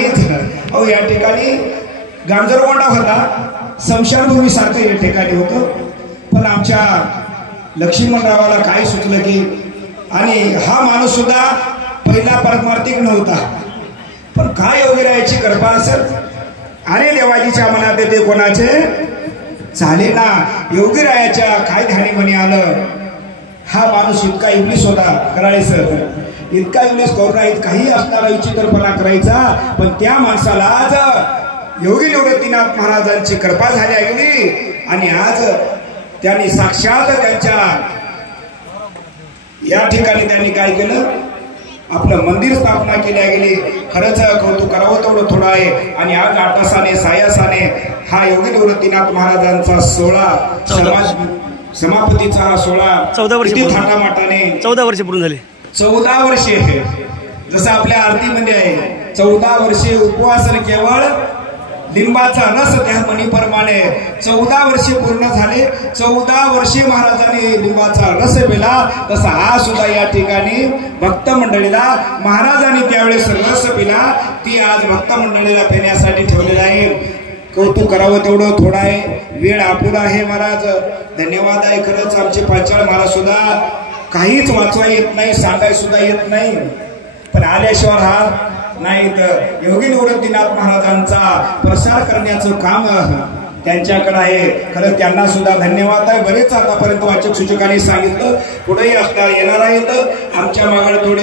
नाहीच। अहो या ठिकाणी गांजरगोंडा होता, स्मशानभूमी सारखं या ठिकाणी होतं, पण आमच्या लक्ष्मणरावाला काय सुचलं की, आणि हा माणूस सुद्धा पहिला परमार्थिक नव्हता, पण काय योगीरायाची कृपा असेल। अरे देवाजीच्या मनात येते कोणाचे झाले ना, योगीरायाच्या काय ध्यानी म्हणे आलं। हा माणूस इतका इब्लीस होता कराळे सर, इतका इब्लीस करून काही असणारा विचित्रपणा करायचा, पण त्या माणसाला आज योगी निवृत्तीनाथ महाराजांची कृपा झाली गेली आणि आज त्यांनी साक्षात त्यांच्या या ठिकाणी त्यांनी काय केलं, आपलं मंदिर स्थापना केल्या गेली। खरंच कौतुक करावं तेवढं थोडं आहे। आणि आज आटासाने सायासाने हा योगी निवृत्तीनाथ महाराजांचा सोहळा, समापतीचा हा सोहळा 14 वर्ष थाटामाटाने 14 वर्ष पूर्ण झाले। 14 वर्षे जसं आपल्या आरतीमध्ये आहे, 14 वर्षे उपवास केवळ लिंबाचा रस त्या म्हणीप्रमाणे 14 वर्षे पूर्ण झाले। 14 वर्षे महाराजांनी लिंबाचा रस पिला, तसा हा सुद्धा या ठिकाणी भक्त मंडळीला महाराजांनी त्यावेळेस रस पिला, ती आज भक्त मंडळीला पिण्यासाठी ठेवलेला आहे। कौतुक करावं तेवढं थोडं आहे, वेळ अपुरा आहे महाराज, धन्यवाद आहे। खरंच आमचे पांचाळ महाराज सुद्धा काहीच वाचवा येत नाही, सांगाय सुद्धा येत नाही, पण आल्याशिवाय हा नाही तर योगी निवृत्तीनाथ महाराजांचा प्रसार करण्याचं काम त्यांच्याकडे आहे। खरं त्यांना सुद्धा धन्यवाद आहे। बरेच आतापर्यंत वाचक सूचकांनी सांगितलं, पुढेही असणार येणार आहेत, आमच्या मागे थोडे